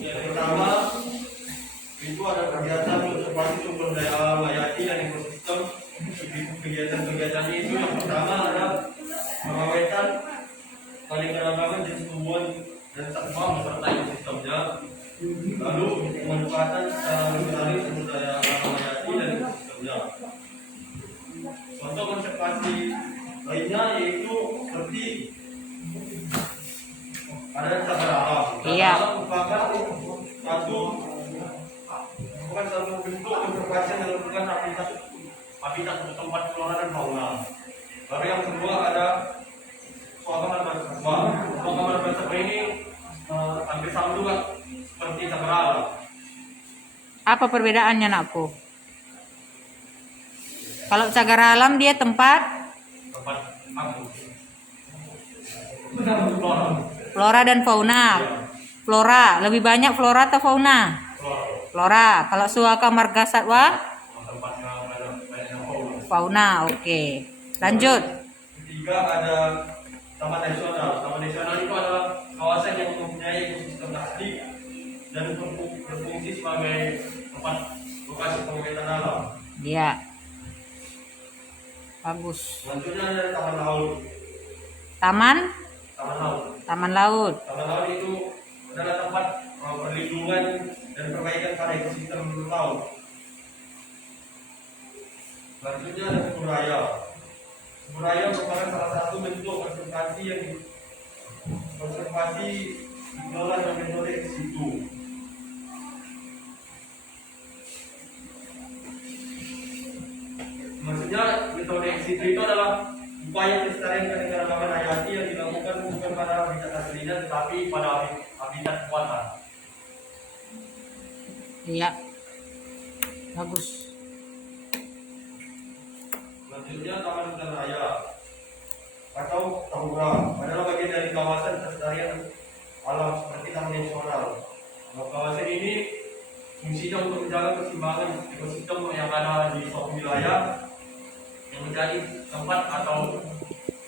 Yang pertama itu ada kegiatan konservasi sumber daya alam hayati dan ekosistem. Kegiatan-kegiatan itu yang pertama adalah pengawetan keanekaragaman jenis tumbuhan dan satwa beserta ekosistemnya. Lalu pemanfaatan secara berlari sumber daya alam hayati dan ekosistemnya. Contoh konservasi lainnya yaitu seperti ada cagar alam. Iya. Merupakan satu bentuk konservasi yang dilakukan habitat atau tempat flora dan fauna. Lalu yang kedua ada suaka marga. Suaka marga ini hampir sama juga seperti cagar alam. Apa perbedaannya, Nakku? Kalau cagar alam dia tempat flora dan fauna. Flora, lebih banyak flora atau fauna? Flora. Kalau suaka marga satwa? Fauna. Oke. Lanjut. Ketiga ada taman nasional. Taman nasional itu adalah kawasan yang mempunyai ekosistem asli dan berfungsi sebagai tempat lokasi pengelolaan alam. Iya. Bagus. Selanjutnya ada taman laut. Taman? Taman laut. Taman laut. Taman laut itu adalah tempat perlindungan dan perbaikan pada ekosistem laut. Selanjutnya ada kebun raya. Kebun raya merupakan salah satu bentuk konservasi yang dikelola dengan metode ex situ. Maksudnya metode ex situ itu adalah upaya pelestarian keanekaragaman hayati yang dilakukan bukan pada habitat aslinya tetapi pada habitat buatan. Iya. Bagus. Selanjutnya taman hutan raya atau tahura adalah bagian dari kawasan pelestarian alam seperti taman nasional. Nah, kawasan ini fungsinya untuk menjaga keseimbangan ekosistem yang ada di suatu wilayah yang menjadi tempat atau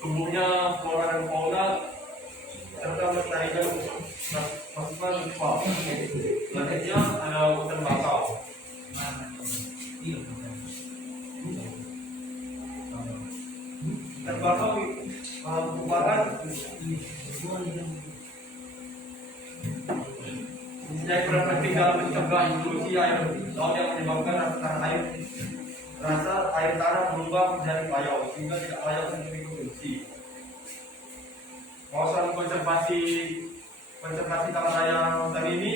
tumbuhnya flora dan fauna serta melestarikan masukan siswa. Selanjutnya ada hutan bakau. Hutan bakau merupakan mempunyai peran penting dalam mencegah intrusi air laut yang menyebabkan rasa air tanah berubah menjadi payau sehingga tidak layak untuk dikonsumsi. Kawasan konservasi taman raya hutan ini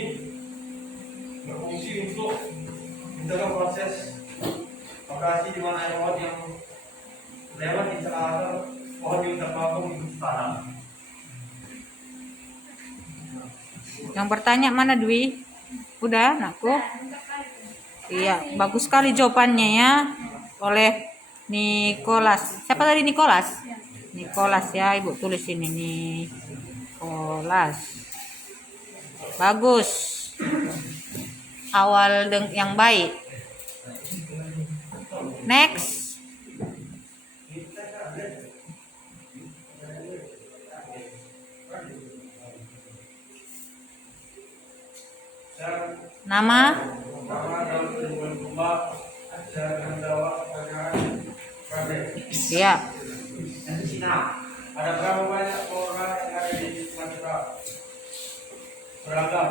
berfungsi untuk mencegah proses abrasi di mana air laut yang lewat di sekitar pohon yang terpaku di tanah. Yang bertanya mana, Dwi? Udah, Nakku? Iya, bagus sekali jawabannya ya oleh Nicholas. Siapa tadi Nicholas? Nicholas ya, Ibu tulis ini Nicholas. Bagus. Awal yang baik. Next. Nama? Iya. Ada berapa banyak orang yang ada di Sumatera? Beragam.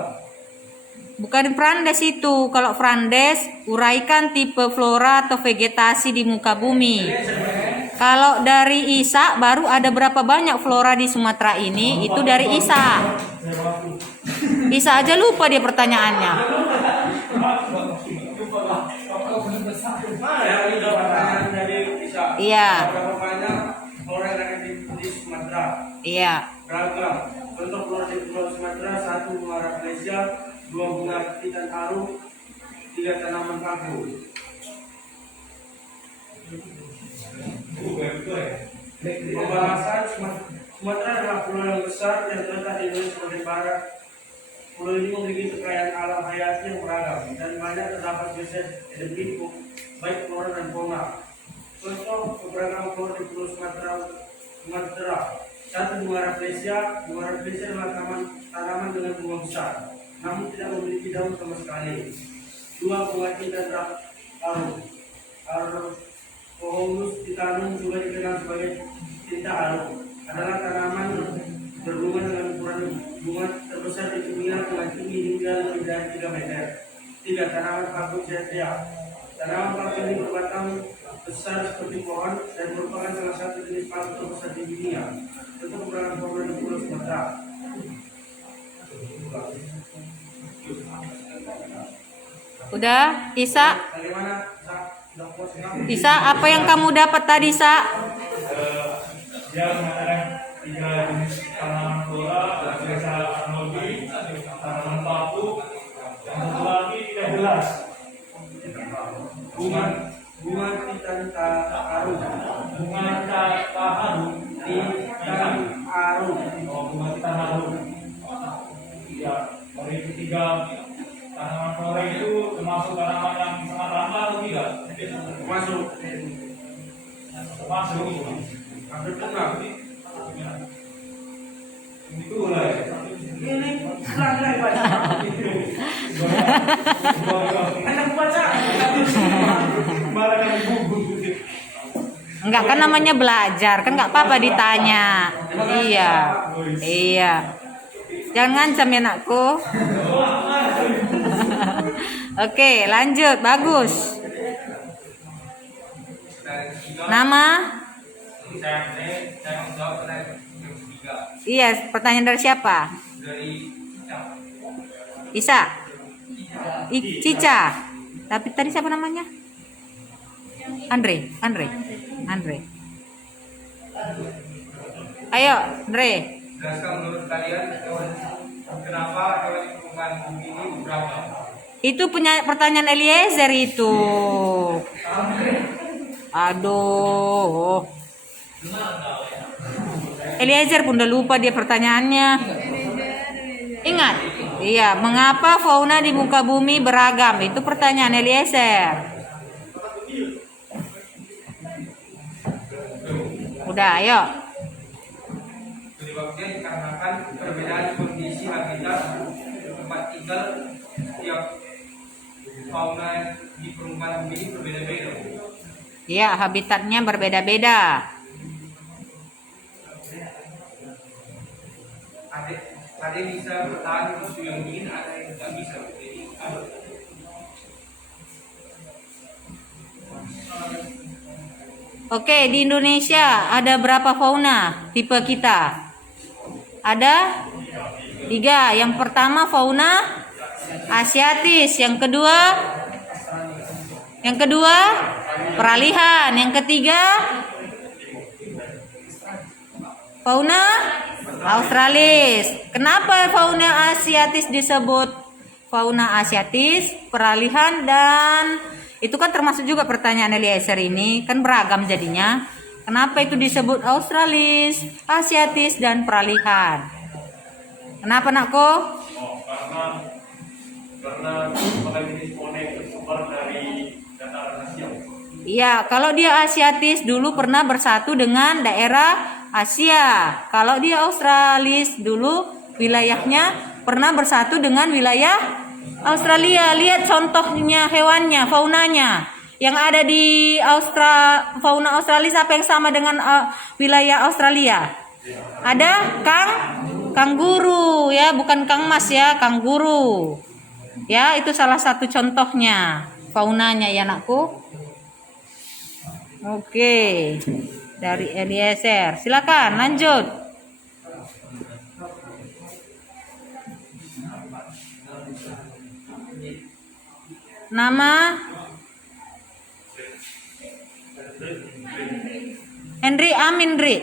Bukan Frandes itu. Kalau Frandes, uraikan tipe flora atau vegetasi di muka bumi. Kalau dari Isa, baru ada berapa banyak flora di Sumatera ini, itu dari Isa. Isa aja lupa dia pertanyaannya. Iya. Berapa banyak flora yang ada di Sumatera? Iya. Beragam. Contoh flora di Pulau Sumatera: 1 muara Malaysia, 2 bunga titan aru, 3 tanaman paku. Pembahasan Sumatera adalah pulau yang besar yang terletak di Indonesia bagian barat. Pulau ini memiliki kekayaan alam hayati yang beragam dan banyak terdapat spesies endemik baik flora dan fauna. Contoh keberagaman flora di Pulau Sumatera Satu, bunga rafflesia. Bunga rafflesia adalah tanaman dengan bunga besar, namun tidak memiliki daun sama sekali. Dua, bunga cinta harum. Arboreus titanum juga dikenal sebagai cinta harum. Adalah tanaman berbunga dengan ukuran bunga terbesar di dunia dengan tinggi hingga lebih dari 3 meter. Tiga, tanaman Fagoceaceae. Tanaman paku ini berbatang besar seperti pohon dan merupakan salah satu jenis paku terbesar di dunia. Untuk beberapa pohon di Pulau Sumatera. Udah, Isa? Bagaimana? Sudah puas ya? Isa, apa yang kamu dapat tadi, Sa? Dia mengatakan 3 jenis tanaman flora, biasa arnoldii, tanaman paku, yang satu lagi tidak jelas. Bunga titanta harum. Bunga taharum, Titan harum. bunga taharum. Ya, dari ketiga tanaman flora itu termasuk tanaman yang sangat langka atau tidak? Masuk. Masuk itu. Hampir benar. Itu lah. Ini selang-selang baca. Anak baca. Malah kami buku. Enggak, kan namanya belajar, kan nggak apa-apa ditanya. Iya, iya. Jangan ngancam ya, nakku. Oke, lanjut, bagus. Nama? Saya menjawab pertanyaan yang ketiga Iya, pertanyaan dari siapa? dari Isa? Cica. Tapi tadi siapa namanya? Andre. Ayo, Andre. jelaskan menurut kalian kenapa hewan di permukaan bumi ini beragam? Itu punya pertanyaan Eliezer itu. Aduh. Eliezer pun udah lupa dia pertanyaannya. Ingat? Iya, mengapa fauna di muka bumi beragam? Itu pertanyaan Eliezer. Udah, ayo. Penyebabnya dikarenakan perbedaan kondisi habitat tempat tinggal tiap fauna di permukaan bumi ini berbeda-beda. Iya, habitatnya berbeda-beda. Ada yang bisa bertahan di suhu yang dingin, ada yang tidak bisa. Jadi, Oke, di Indonesia ada berapa fauna tipe kita? Ada 3. Yang pertama fauna asiatis, yang kedua peralihan, yang ketiga fauna australis. Kenapa fauna asiatis disebut fauna asiatis, peralihan, dan itu kan termasuk juga pertanyaan Eliezer ini, kan beragam jadinya. Kenapa itu disebut australis, asiatis, dan peralihan? Kenapa, nakku? karena merupakan jenis fauna yang tersebar dari dataran Asia. Iya, kalau dia asiatis dulu pernah bersatu dengan daerah Asia. Kalau dia australis dulu wilayahnya pernah bersatu dengan wilayah Australia. Lihat contohnya hewannya, faunanya. Yang ada di fauna Australis apa yang sama dengan wilayah Australia? Ada kanguru ya, bukan kangmas ya, kanguru. Ya, itu salah satu contohnya faunanya ya, nakku. Oke. Dari Eliezer. Silakan lanjut. Nama Henry Aminri.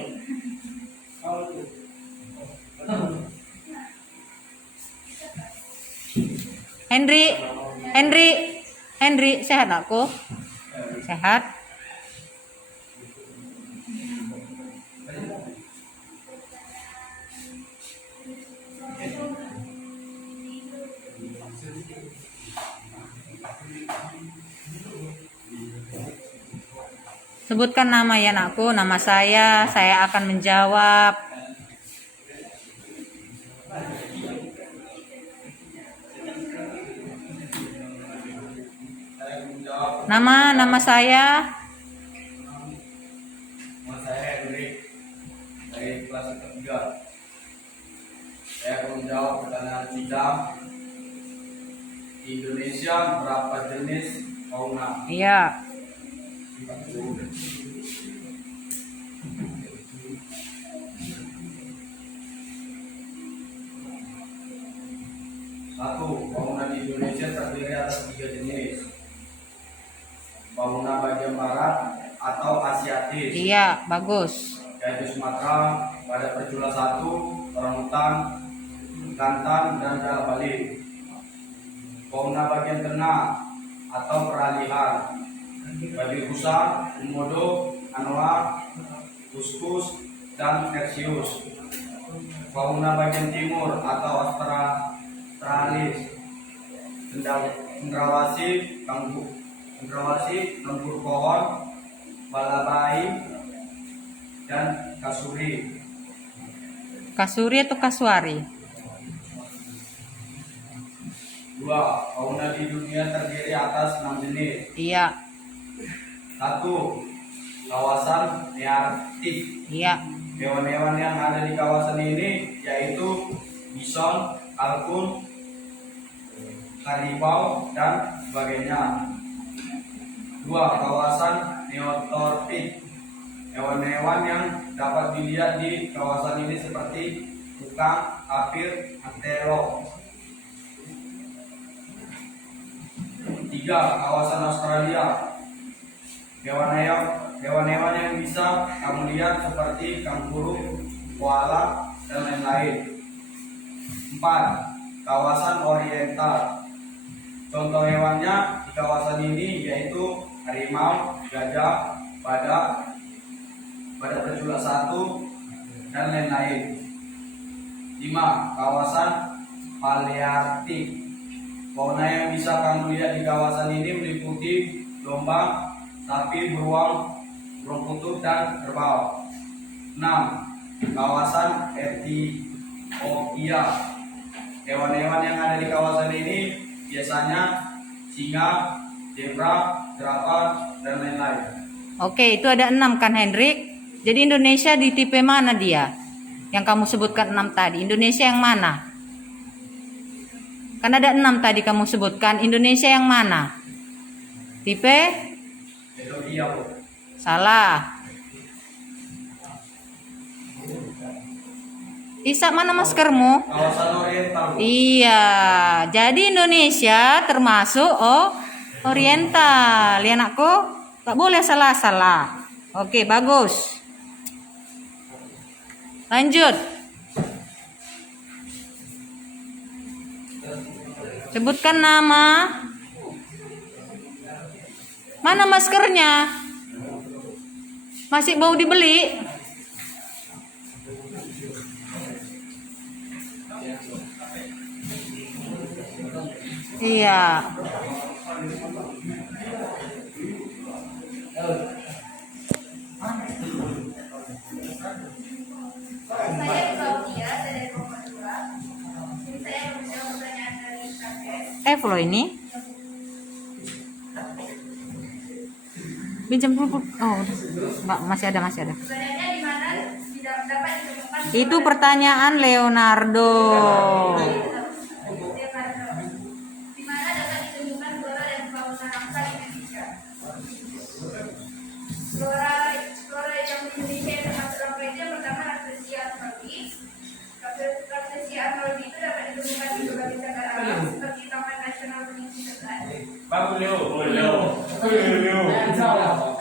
Henry, sehat aku? Sehat. Sebutkan nama ya, nakku. Nama saya akan menjawab. Nama saya. Nama saya Hendrik dari kelas ketiga. Saya akan menjawab pertanyaan kita. Di Indonesia berapa jenis fauna? Iya. Satu, fauna di Indonesia terdiri atas 3 jenis. Fauna bagian barat atau Asiatis, Iya, bagus. yaitu Sumatera, badak berjula 1, orangutan, jantan, dan jalabalik. Fauna bagian tengah atau peralihan, babi rusa, komodo, anoa, kuskus, dan tersius. Fauna bagian timur atau australis, cendrawasih, lembur pohon, balabai, dan kasuri. Kasuri atau kasuari? 2. Fauna di dunia terdiri atas 6 jenis. Iya. 1. Kawasan nearktik. Iya. Hewan-hewan yang ada di kawasan ini yaitu bison, kalkun, karibau, dan sebagainya. 2. Kawasan neotropik. Hewan-hewan yang dapat dilihat di kawasan ini seperti kukang, tapir, antelop. 3. Kawasan Australia. Hewan-hewan yang bisa kamu lihat seperti kanguru, koala, dan lain-lain. 4. Kawasan Oriental. Contoh hewannya di kawasan ini yaitu harimau, gajah, badak berjula 1, dan lain-lain. 5. Kawasan Palearktik. Fauna yang bisa kamu lihat di kawasan ini meliputi domba, sapi, beruang, burung kutub, dan kerbau. 6. Kawasan Ethiopia. Hewan-hewan yang ada di kawasan ini biasanya singa, zebra, jerapah, dan lain-lain. Oke, itu ada 6 kan, Hendrik? Jadi Indonesia di tipe mana dia? Yang kamu sebutkan 6 tadi. Indonesia yang mana? Kan ada 6 tadi kamu sebutkan. Indonesia yang mana? Tipe? Ethiopia, Bu. Salah. Isa, mana maskermu? Kawasan Oriental, Bu. Iya, jadi Indonesia termasuk Oriental. Ya anakku, tak boleh salah-salah. Oke, bagus. Lanjut. Sebutkan nama. Mana maskernya? Masih mau dibeli? Iya. Saya Claudia dari Kelompok 2. Ini saya menjawab pertanyaan dari KPS. Lo ini. Pinjam dulu. Oh, Mbak, masih ada. Sebenarnya di mana dapat ditemukan Itu pertanyaan Leonardo. di mana dapat ditemukan flora dan fauna langka di Indonesia. Flora yang di Indonesia yang termasuk langka itu yang pertama Rafflesia arnoldii. Rafflesia arnoldii itu dapat ditemukan di berbagai cagar alam seperti Taman Nasional Gunung Sinabung.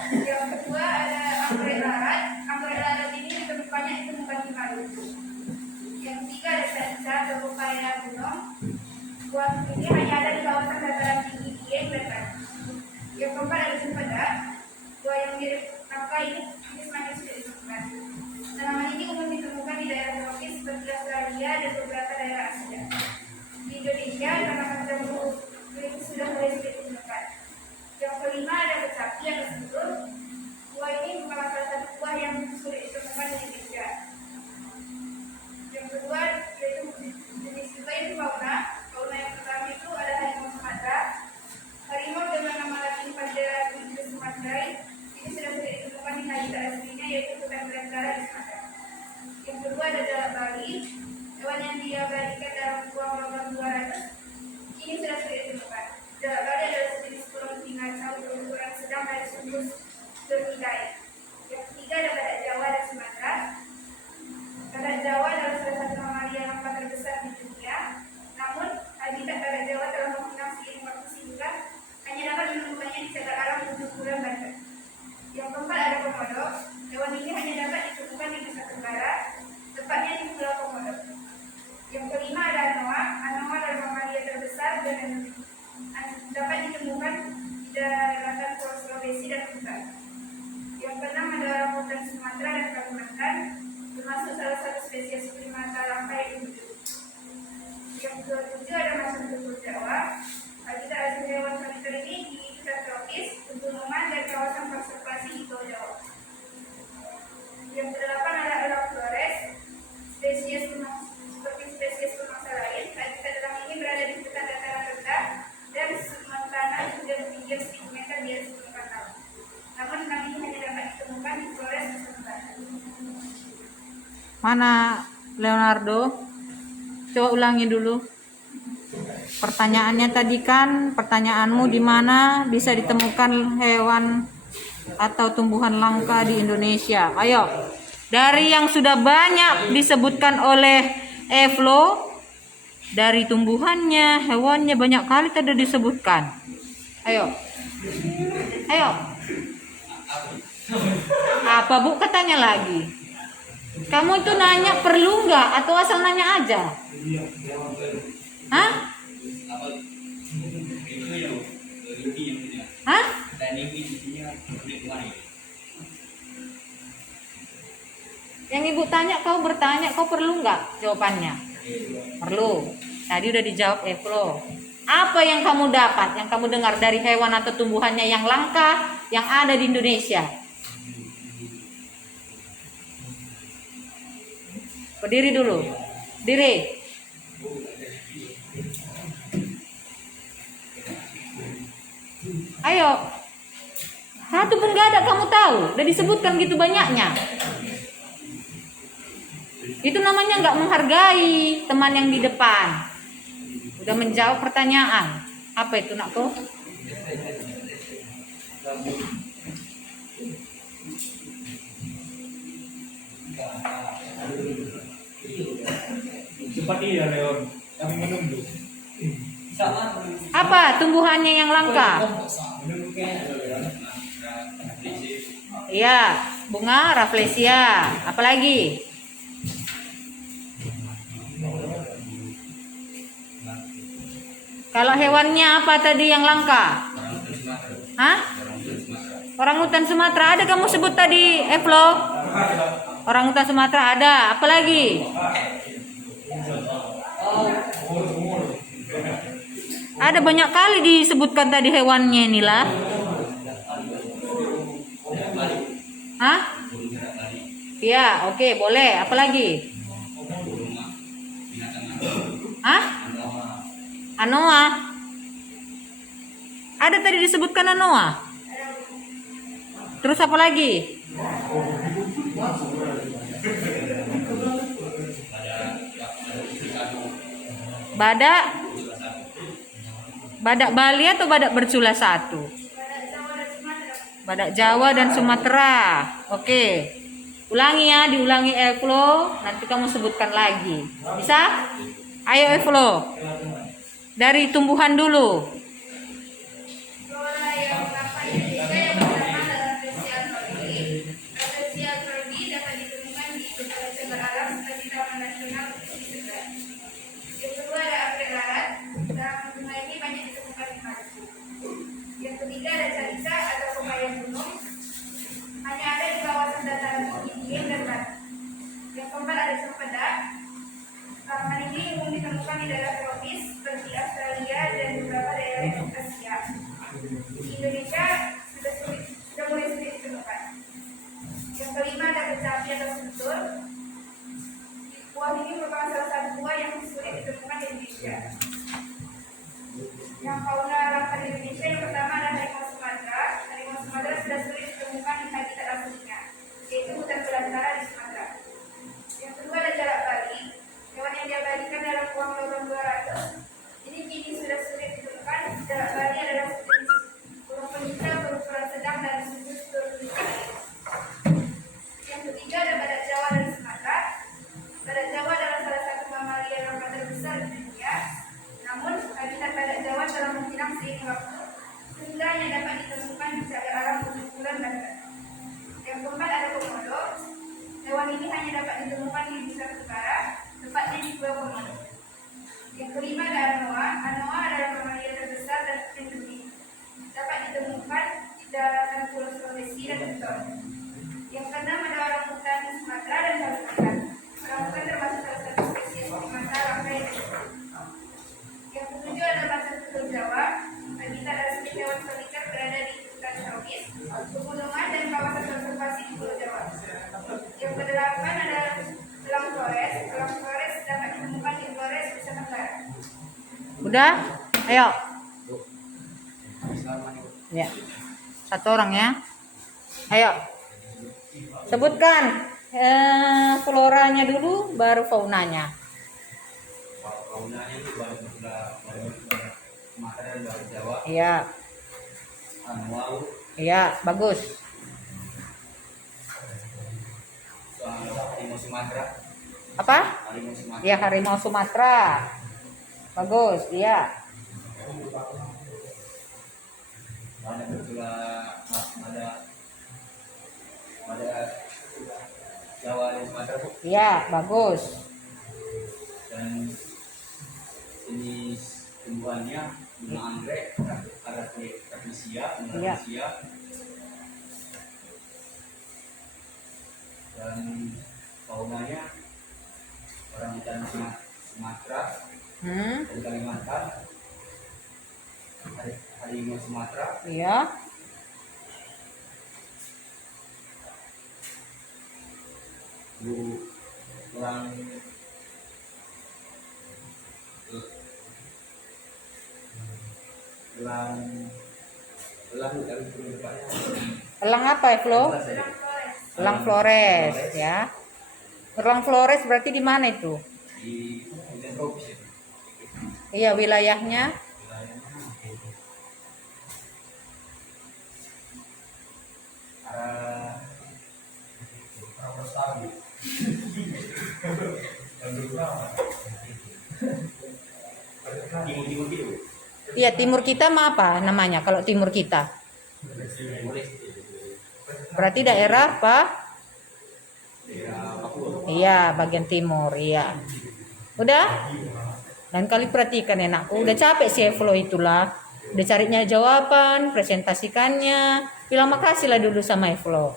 Yang kedua ada anggrek larat. Anggrek larat ini banyak ditemukan di Maluku. Yang ketiga ada sensa atau pepaya gunung. Buah ini hanya ada di kawasan dataran tinggi Dieng dan Banten. Yang keempat ada cempedak. Buah yang mirip nangka ini semakin sudah ditemukan. Tanaman ini umum ditemukan di daerah tropis seperti Australia dan beberapa daerah Asia. Di Indonesia tanaman jambu itu sudah mulai sedikit ditemukan. Yang kelima ada kecapi yang tersebut. Buah ini merupakan salah satu buah yang sulit ditemukan di Indonesia. Yang kedua yaitu jenis juga itu fauna. Fauna yang pertama itu ada harimau Sumatera. Harimau dengan nama latin Panthera Yang ke-7 ada macan tutul Jawa. Habitat asli hewan soliter ini di hutan tropis, pegunungan, dan kawasan konservasi hijau Jawa. Yang ke-8 ada elang Flores, spesies seperti spesies pemangsa lain. Habitat elang ini berada di hutan dataran rendah dan sementara juga ketinggian 1000 meter di atas permukaan laut. Namun elang ini hanya dapat ditemukan di Flores, Nusa Tenggara. Mana Leonardo? Coba ulangi dulu. Pertanyaannya tadi kan, pertanyaanmu di mana bisa ditemukan hewan atau tumbuhan langka di Indonesia? Ayo, dari yang sudah banyak disebutkan oleh Evlo, dari tumbuhannya, hewannya banyak kali tadi disebutkan. Ayo, ayo. Apa Bu katanya lagi? Kamu itu nanya perlu nggak atau asal nanya aja? Hah? Hah? Yang ibu tanya kau bertanya, kau perlu nggak jawabannya? Perlu. Tadi udah dijawab Evlo. Apa yang kamu dapat, yang kamu dengar dari hewan atau tumbuhannya yang langka yang ada di Indonesia? Berdiri dulu. Diri. Ayo. Satu pun gak ada kamu tahu. Udah disebutkan gitu banyaknya. Itu namanya nggak menghargai teman yang di depan. Udah menjawab pertanyaan. Apa itu nakku? Cepat iya Leon, kami menunggu. Apa tumbuhannya yang langka? Iya, bunga rafflesia. Apalagi? Kalau hewannya apa tadi yang langka? Hah? Orangutan Sumatera ada kamu sebut tadi, Evlo? Orangutan Sumatera ada. Apalagi? Ada banyak kali disebutkan tadi hewannya inilah. Hah? Iya, oke, boleh. Apalagi? Hah? Anoa. Ada tadi disebutkan anoa. Terus apa lagi? Badak Bali atau badak bercula satu? Badak Jawa dan Sumatera. Oke. Ulangi ya, diulangi Evlo, nanti kamu sebutkan lagi. Bisa? Ayo Evlo. Dari tumbuhan dulu. Flora yang langka di Indonesia yang pertama adalah Fresia Corby. Fresia Corby dapat ditemukan di berbagai cagar alam seperti Taman Nasional Bukit Segar. Yang kedua ada anggrek larat, dan bunga ini banyak ditemukan di Maluku. Yang ketiga ada calisa atau pepaya gunung, hanya ada di kawasan dataran tinggi dingin dan batu. Yang keempat ada cempedak. Tanaman ini umum ditemukan di daerah tropis seperti Australia dan beberapa daerah di Asia. Di Indonesia sudah mulai sulit ditemukan. Yang kelima ada kecapi atau sentur. Buah ini merupakan salah satu buah yang sulit ditemukan di Indonesia. Yang fauna langka di Indonesia yang pertama ada harimau Sumatera. Harimau Sumatera sudah sulit ditemukan di habitat aslinya, yaitu hutan belantara di Sumatera. Yang kedua ada jalak Bali. Hewan yang diabadikan dalam uang logam 200. Ini kini sudah sulit ditemukan. Jalak Bali adalah sejenis burung penisa berukuran sedang dan sujud berbentuk. Yang ketiga ada badak Jawa dan Sumatera. Badak Jawa adalah salah satu mamalia langka terbesar di dunia. Namun habitat badak Jawa telah menghilang seiring waktu, sehingga hanya dapat ditemukan di cagar alam Gunung Bulan dan Batu. Yang keempat ada komodo. Hewan ini hanya dapat ditemukan di Nusa Tenggara, tepatnya di Pulau Komodo. Yang kelima ada anoa. Anoa adalah mamalia terbesar dan endemik. Dapat ditemukan di daratan Pulau Sulawesi dan Buton. Yang keenam ada orangutan Sumatera dan Kalimantan. Orangutan termasuk salah satu spesies primata langka yang Udah? Ayo. Ya. Satu orang ya. Ayo. Sebutkan floranya dulu baru faunanya. Faunanya itu baru Sumatera dan baru Jawa. Iya. Laut. Iya, bagus. Harimau Sumatera. Apa? Harimau Sumatera. Iya, harimau Sumatera. Bagus, iya. Ada Jawa dan Sumatera, Bu. Iya, bagus. Dan jenis tumbuhannya bunga anggrek, Artemisia, bunga Iya. Artemisia. Dan faunanya orangutan Sumatera dan Kalimantan, harimau Sumatera, Iya. orang Elang apa ya, Flo? Elang Flores, ya. Elang Flores berarti di mana itu? di hujan tropis ya. Iya, wilayahnya. Arah timur gitu. Iya, timur kita mah apa namanya kalau timur kita? Berarti daerah apa? Daerah Papua. Iya, bagian timur, iya. Udah? Dan kali perhatikan enakku, udah capek sih Flo itulah. Udah carinya jawaban, presentasikannya. Bilang makasih lah dulu sama Flo.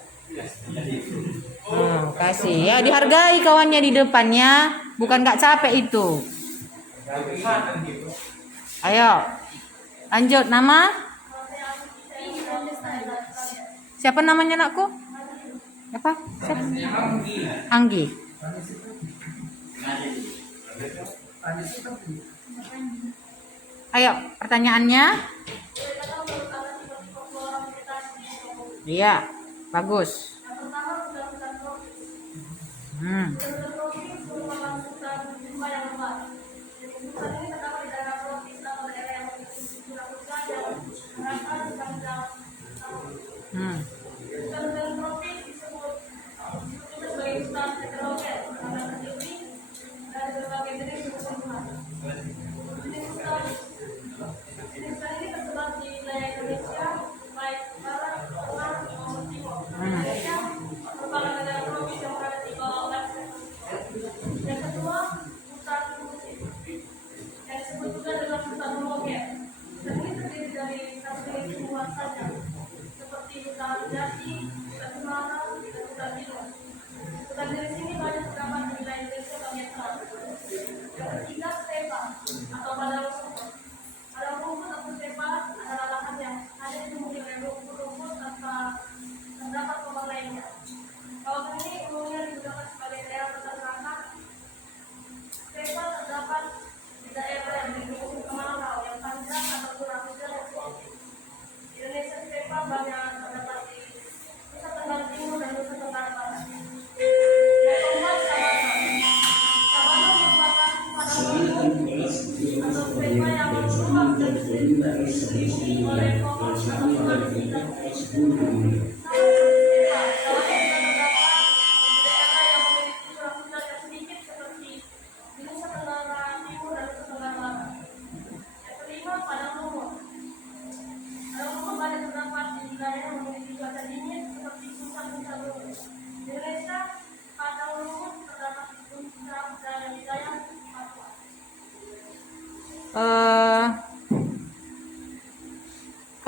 Kasih ya, dihargai kawannya di depannya, bukan nggak capek itu. Ayo, lanjut. Nama? Siapa namanya anakku? Apa? Siapa? Anggi. Ayo, pertanyaannya? Iya, bagus.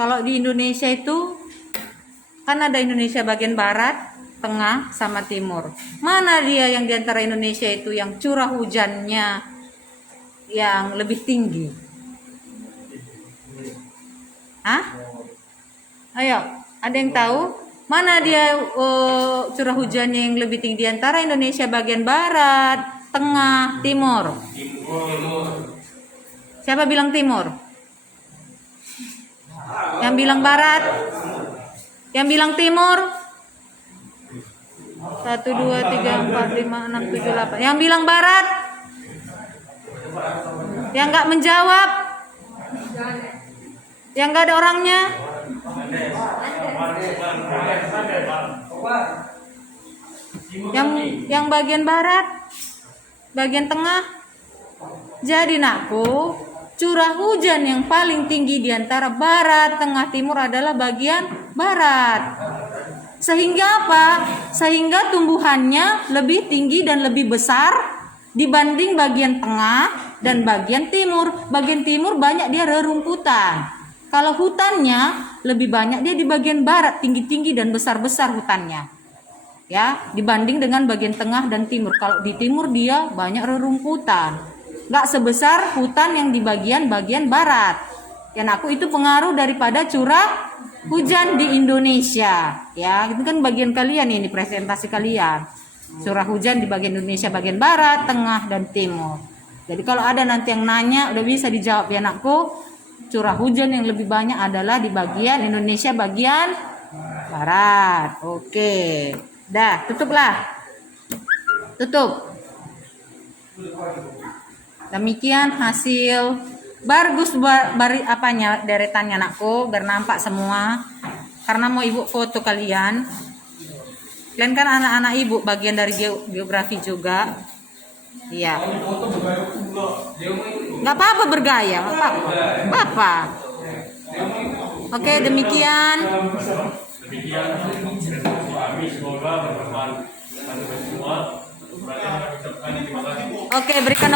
Kalau di Indonesia itu kan ada Indonesia bagian barat, tengah, sama timur. Mana dia yang diantara Indonesia itu yang curah hujannya yang lebih tinggi? Hah? Ayo, ada yang tahu? Mana dia curah hujannya yang lebih tinggi diantara Indonesia bagian barat, tengah, timur? Siapa bilang timur? Yang bilang barat? Yang bilang timur? 1, 2, 3, 4, 5, 6, 7, 8. Yang bilang barat? Yang nggak menjawab? Yang nggak ada orangnya? Yang bagian barat? Bagian tengah? Jadi nakku, curah hujan yang paling tinggi di antara barat, tengah, timur adalah bagian barat. Sehingga apa? Sehingga tumbuhannya lebih tinggi dan lebih besar dibanding bagian tengah dan bagian timur. Bagian timur banyak dia rerumputan. Kalau hutannya lebih banyak dia di bagian barat, tinggi-tinggi dan besar-besar hutannya. Ya, dibanding dengan bagian tengah dan timur. Kalau di timur dia banyak rerumputan. Nggak sebesar hutan yang di bagian barat. Dan aku itu pengaruh daripada curah hujan di Indonesia. Ya, itu kan bagian kalian ini, presentasi kalian. Curah hujan di bagian Indonesia bagian barat, tengah dan timur. Jadi kalau ada nanti yang nanya udah bisa dijawab ya anakku. Curah hujan yang lebih banyak adalah di bagian Indonesia bagian barat. Oke. Dah, tutuplah. Tutup. Demikian hasil bagus apanya deretannya anakku biar nampak semua. Karena mau ibu foto kalian. Kalian kan anak-anak ibu bagian dari geografi juga. Iya. Nggak apa-apa bergaya, nggak apa-apa. Oke, demikian. Oke, berikan